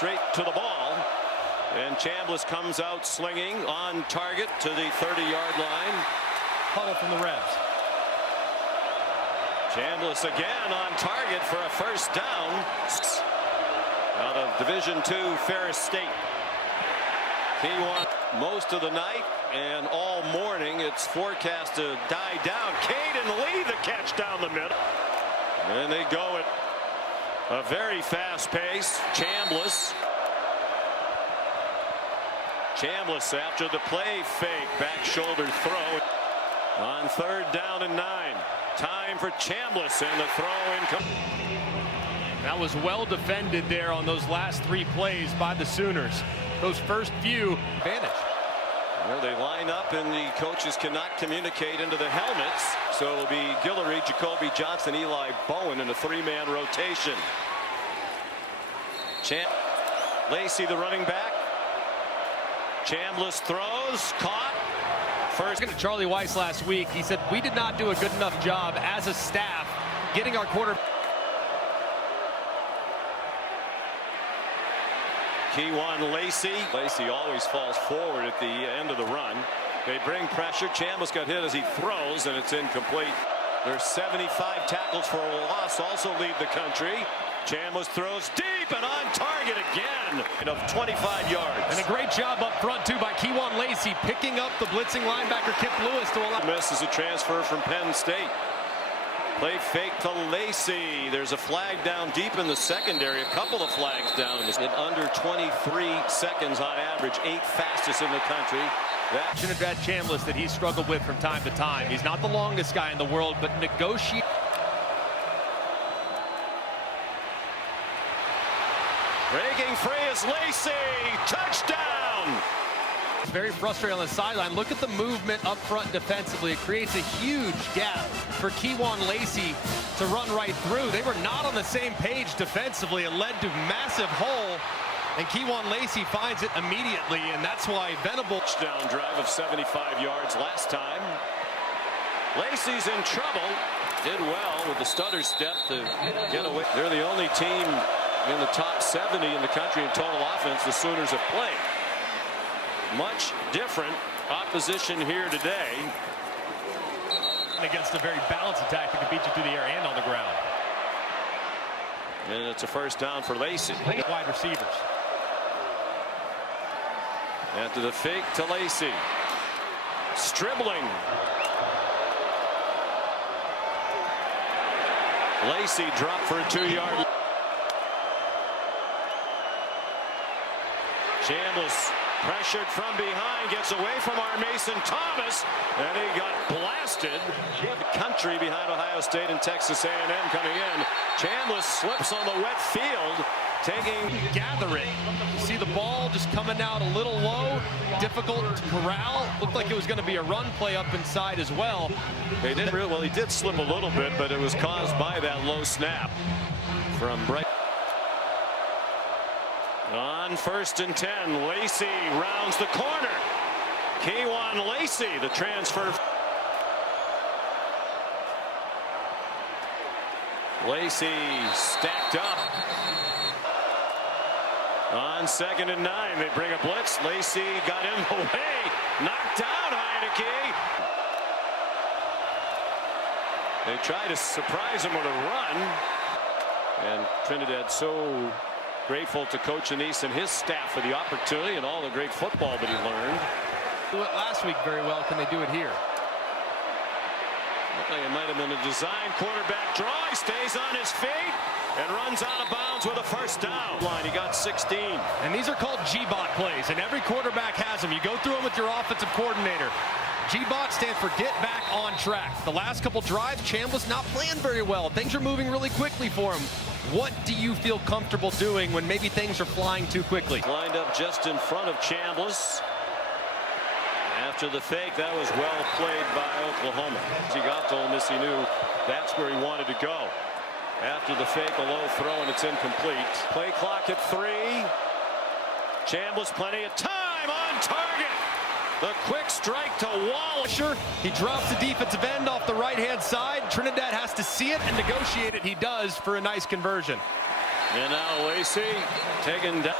straight to the ball. And Chambliss comes out slinging on target to the 30-yard line. Huddle from the Rebs. Chambliss again on target for a first down out of Division II Ferris State. He won most of the night and all morning. It's forecast to die down. Caden Lee the catch down the middle. And they go at a very fast pace. Chambliss after the play fake. Back shoulder throw on 3rd down and 9. Time for Chambliss and the throw in. That was well defended there on those last 3 plays by the Sooners. Those first few advantage. Well, they line up and the coaches cannot communicate into the helmets. So it'll be Guillory, Jacoby Johnson, Eli Bowen in a 3-man rotation. Lacey, the running back. Chambliss throws, caught. First to Charlie Weis last week, he said we did not do a good enough job as a staff getting our quarterback. Keywan Lacey. Lacey always falls forward at the end of the run. They bring pressure. Chambliss got hit as he throws, and it's incomplete. There's 75 tackles for a loss also lead the country. Chambliss throws deep and on target again of 25 yards. And a great job up front, too, by Keywan Lacey picking up the blitzing linebacker Kip Lewis to allow. Miss is a transfer from Penn State. Play fake to Lacey. There's a flag down deep in the secondary. A couple of flags down in under 23 seconds on average. 8th fastest in the country. That Trinidad Chambliss that he's struggled with from time to time. He's not the longest guy in the world, but negotiate. Breaking free is Lacey. Touchdown. It's very frustrating on the sideline. Look at the movement up front defensively. It creates a huge gap for Keywan Lacey to run right through. They were not on the same page defensively. It led to massive hole, and Keywan Lacey finds it immediately, and that's why Venable. Touchdown drive of 75 yards last time. Lacey's in trouble. Did well with the stutter step to get away. They're the only team in the top 70 in the country in total offense the Sooners have played. Much different opposition here today. Against a very balanced attack that can beat you through the air and on the ground. And it's a first down for Lacey. Wide receivers. After the fake to Lacey. Stribbling. Lacey dropped for a 2-yard. Chambliss pressured from behind, gets away from our Mason Thomas, and he got blasted. The country behind Ohio State and Texas A&M coming in. Chambliss slips on the wet field, gather it. You see the ball just coming out a little low, difficult to corral. Looked like it was going to be a run play up inside as well. They didn't really, well, he did slip a little bit, but it was caused by that low snap from Bright. On 1st and 10, Lacey rounds the corner. Keywan Lacey, the transfer. Lacey stacked up. On 2nd and 9, they bring a blitz. Lacey got in the way. Knocked down Heineke. They try to surprise him with a run. And Trinidad so grateful to Coach Anise and his staff for the opportunity and all the great football that he learned. Do it last week very well. Can they do it here? Looked like it might have been a design quarterback draw. He stays on his feet and runs out of bounds with a first down. He got 16. And these are called G-Bot plays, and every quarterback has them. You go through them with your offensive coordinator. G-Bot stands for get back on track. The last couple drives, Chambliss not playing very well. Things are moving really quickly for him. What do you feel comfortable doing when maybe things are flying too quickly? Lined up just in front of Chambliss. After the fake, that was well played by Oklahoma. As he got to Ole Miss, he knew that's where he wanted to go. After the fake, a low throw, and it's incomplete. Play clock at 3. Chambliss, plenty of time on target. The quick strike to Waller. He drops the defensive end off the right-hand side. Trinidad has to see it and negotiate it. He does for a nice conversion. And now Lacey taken down.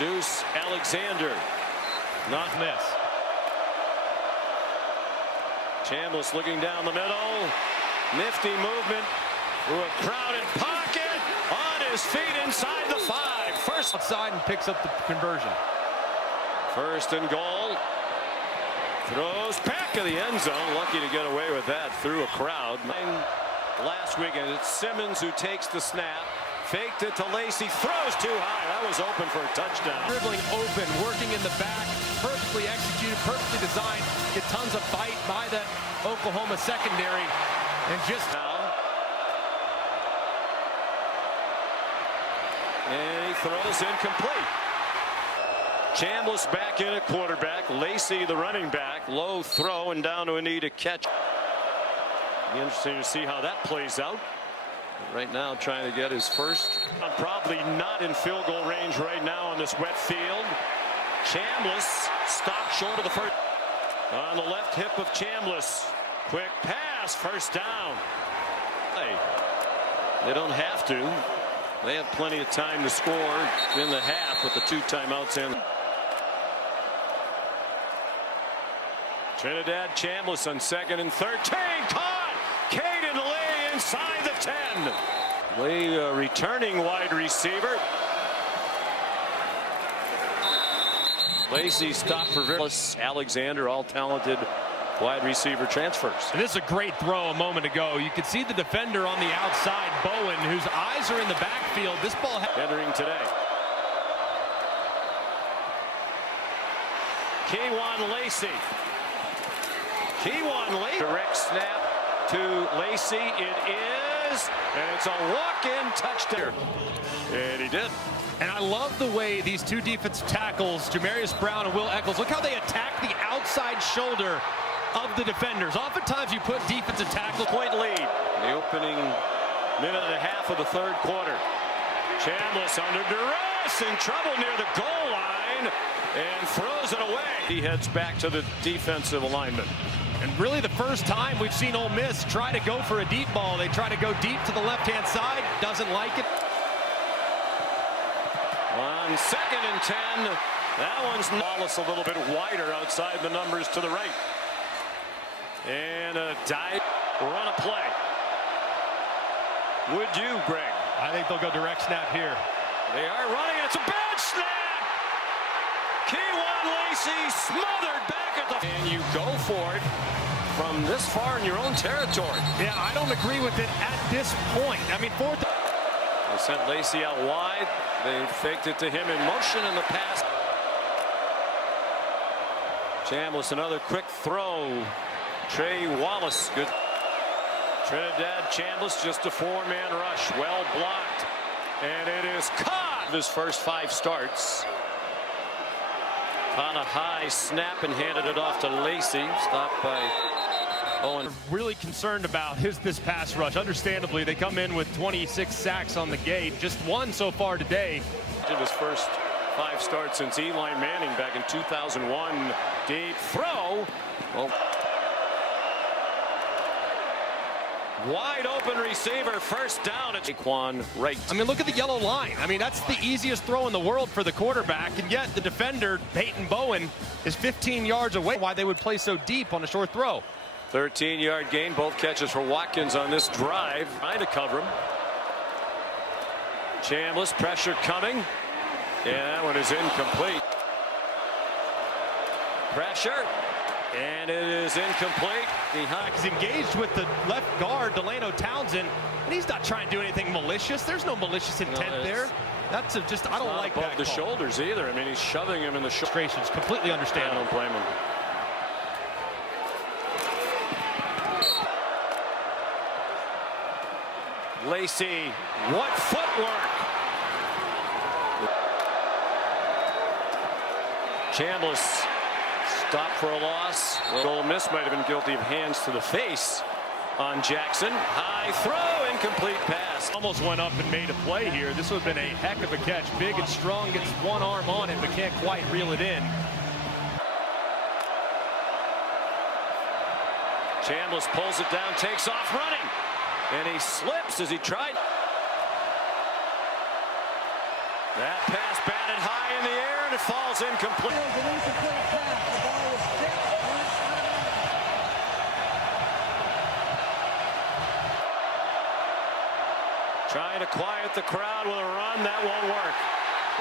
Deuce Alexander. Not Miss. Chambliss looking down the middle. Nifty movement through a crowded pocket. On his feet inside the 5. First Outside and picks up the conversion. First and goal. Throws back of the end zone. Lucky to get away with that through a crowd. Last weekend, it's Simmons who takes the snap. Faked it to Lacy. Throws too high. That was open for a touchdown. Dribbling open, working in the back. Perfectly executed, perfectly designed. Get tons of bite by that Oklahoma secondary. And just now. And he throws incomplete. Chambliss back in at quarterback. Lacy, the running back. Low throw and down to a knee to catch. Be interesting to see how that plays out. Right now trying to get his first. Probably not in field goal range right now on this wet field. Chambliss stopped short of the first. On the left hip of Chambliss. Quick pass. First down. Hey, they don't have to. They have plenty of time to score in the half with the 2 timeouts in. Trinidad Chambliss on 2nd and 13. Caught! Caden Lee inside the 10. Lee, returning wide receiver. Lacy stopped for Villas. Alexander, all talented wide receiver transfers. And this is a great throw a moment ago. You could see the defender on the outside, Bowen, whose eyes are in the backfield. This ball entering today. Keywan Lacy. Keywan Lacy. Direct snap to Lacy. It is. And it's a walk-in touchdown. And he did. And I love the way these 2 defensive tackles, Jamarius Brown and Will Eccles, look how they attack the outside shoulder of the defenders. Oftentimes you put defensive tackle. Point lead. The opening minute and a half of the 3rd quarter. Chambliss under duress, in trouble near the goal line, and throws it away. He heads back to the defensive alignment. And really the first time we've seen Ole Miss try to go for a deep ball. They try to go deep to the left-hand side. Doesn't like it. On 2nd and 10. That one's Wallace a little bit wider outside the numbers to the right. And a dive, run a play. Would you, Greg? I think they'll go direct snap here. They are running. It's a bad snap. Keywan Lacy smothered back at the. And you go for it from this far in your own territory. Yeah, I don't agree with it at this point. I mean, 4th. They sent Lacy out wide. They faked it to him in motion in the pass. Chambliss, another quick throw. Trey Wallace, good. Trinidad Chambliss, just a 4-man rush, well blocked, and it is caught. His first 5 starts. On a high snap and handed it off to Lacy, stopped by Owen. Really concerned about this pass rush. Understandably, they come in with 26 sacks on the gate, just 1 so far today. His first 5 starts since Eli Manning back in 2001. Deep throw. Well, wide open receiver, first down. It's Daquan Wright. I mean, look at the yellow line. I mean, that's the easiest throw in the world for the quarterback, and yet the defender, Peyton Bowen, is 15 yards away. Why they would play so deep on a short throw. 13-yard gain, both catches for Watkins on this drive. Trying to cover him. Chambliss, pressure coming. Yeah, that one is incomplete. Pressure. And it is incomplete. He's engaged with the left guard, Delano Townsend, and he's not trying to do anything malicious. There's no malicious intent there. That's just, I don't like that. Above the shoulders either. I mean, he's shoving him in the shoulder. Frustrations, completely understand. I don't blame him. Lacy, what footwork! Chambliss stopped for a loss. Ole Miss might have been guilty of hands to the face on Jackson. High throw, incomplete pass. Almost went up and made a play here. This would have been a heck of a catch. Big and strong, gets one arm on it, but can't quite reel it in. Chambliss pulls it down, takes off running, and he slips as he tried. That pass batted high in the air and it falls incomplete. Trying to quiet the crowd with a run, that won't work.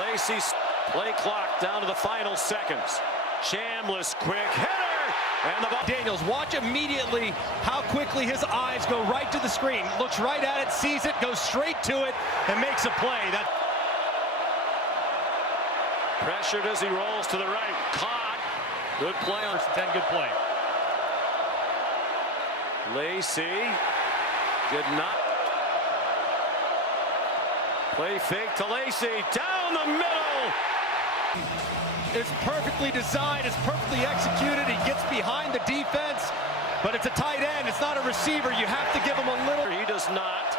Lacey's play clock down to the final seconds. Chambliss, quick hitter, and the ball. Daniels, watch immediately how quickly his eyes go right to the screen. Looks right at it, sees it, goes straight to it, and makes a play. That pressured as he rolls to the right. Caught. Good play on 10. Good play. Lacey did not. Play fake to Lacey, down the middle. It's perfectly designed, it's perfectly executed. He gets behind the defense, but it's a tight end. It's not a receiver. You have to give him a little. He does not.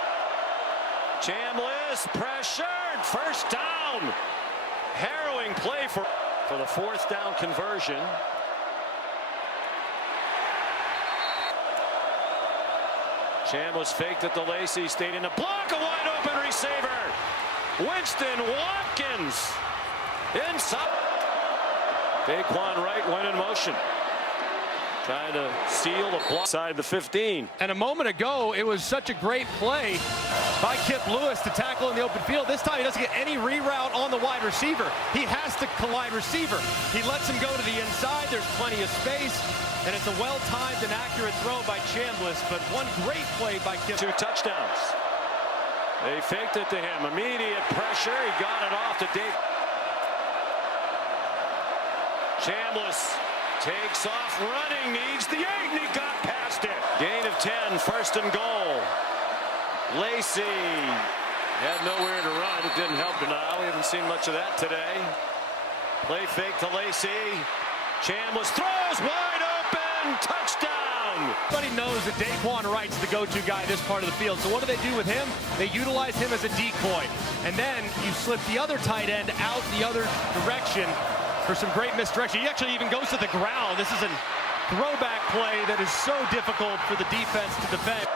Chambliss pressured, first down. Harrowing play for the fourth down conversion. Chambliss faked it to Lacey, stayed in the block, a wide open receiver. Winston Watkins inside. Daquan Wright went in motion. Trying to steal the block side the 15. And a moment ago, it was such a great play by Kip Lewis to tackle in the open field. This time he doesn't get any reroute on the wide receiver. He has to collide receiver. He lets him go to the inside. There's plenty of space. And it's a well-timed and accurate throw by Chambliss, but one great play by Kip. 2 touchdowns. They faked it to him. Immediate pressure. He got it off to Dave. Chambliss takes off running, needs the 8, and he got past it. Gain of 10, first and goal. Lacey had nowhere to run. It didn't help denial. We haven't seen much of that today. Play fake to Lacey. Chambliss throws wide open, touchdown. Everybody knows that Daquan Wright's the go-to guy this part of the field. So what do? With him? They utilize him as a decoy. And then you slip the other tight end out the other direction for some great misdirection. He actually even goes to the ground. This is a throwback play that is so difficult for the defense to defend.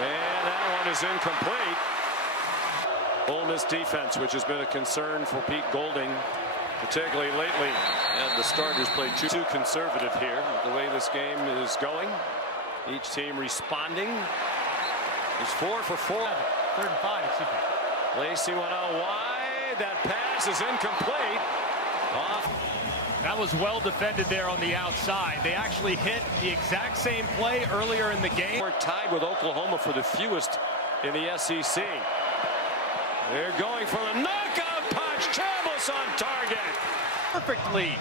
And that one is incomplete. Ole Miss defense, which has been a concern for Pete Golding, particularly lately. And the starters played too conservative here. The way this game is going, each team responding. It's 4 for 4. 3rd and 5, excuse me. Lacey went out wide. That pass is incomplete. Off. That was well defended there on the outside. They actually hit the exact same play earlier in the game. We're tied with Oklahoma for the fewest in the SEC. They're going for the knockout punch. Chambliss on target. Perfect lead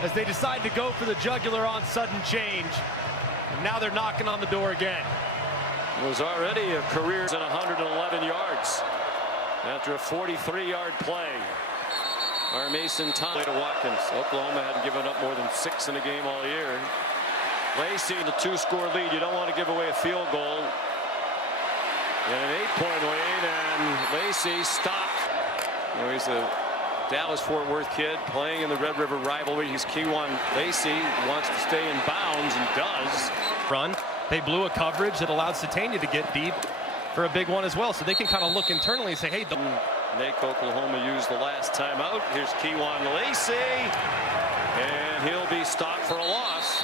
as they decide to go for the jugular on sudden change. And now they're knocking on the door again. It was already a career at 111 yards after a 43-yard play. Our Mason Thomas to Watkins. Oklahoma hadn't given up more than 6 in a game all year. Lacey, the 2-score lead. You don't want to give away a field goal in an 8-point lead, and Lacey stopped. You know, he's a Dallas-Fort Worth kid playing in the Red River rivalry. He's Kewan Lacey, wants to stay in bounds and does. Run. They blew a coverage that allowed Satania to get deep for a big one as well, so they can kind of look internally and say, hey, Make Oklahoma use the last timeout. Here's Kewan Lacey, and he'll be stopped for a loss.